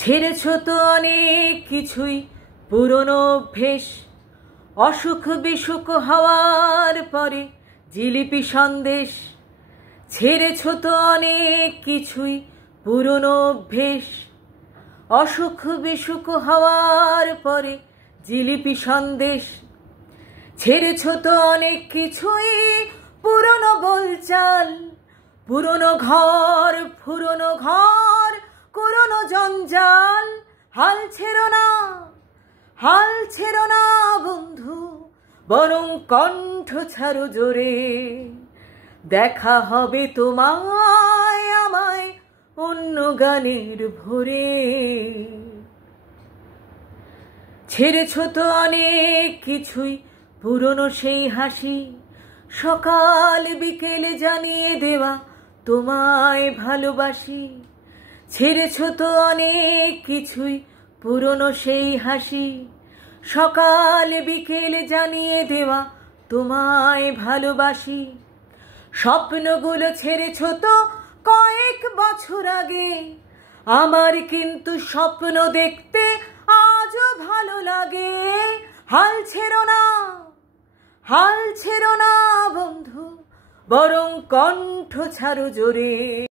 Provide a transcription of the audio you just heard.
ছেড়েছ তো অনেক কিছুই, পুরনো অভ্যেস, অসুখ বিসুখ হওয়ার পরে জিলিপি সন্দেশ। ছেড়েছ তো অনেক কিছুই, পুরনো অভ্যেস, অসুখ বিসুখ হওয়ার পরে জিলিপি সন্দেশ। ছেড়েছ তো অনেক কিছুই, পুরনো বলচাল, পুরনো ঘর, পুরনো ঘর, পুরনো জঞ্জাল। হাল ছেড়ো না, হাল ছেড়ো না বন্ধু, বরং কণ্ঠ ছাড়ো জোরে। দেখা হবে তোমায় আমায় অন্য গানের ভোরে। ছেড়েছ তো অনেক কিছুই, পুরনো সেই হাসি, সকাল বিকেলে জানিয়ে দেওয়া তোমায় ভালোবাসি। ছেড়েছ তো অনেক কিছুই, পুরনো সেই হাসি, সকাল বিকেলে জানিয়ে দেওয়া তোমায় ভালোবাসি। স্বপ্নগুলো ছেড়েছ তো কয়েক বছর আগে, আমার কিন্তু স্বপ্ন দেখতে আজও ভালো লাগে। হাল ছেড়ো না, হাল ছেড়ো না বন্ধু, বরং কণ্ঠ ছাড়ো জোরে।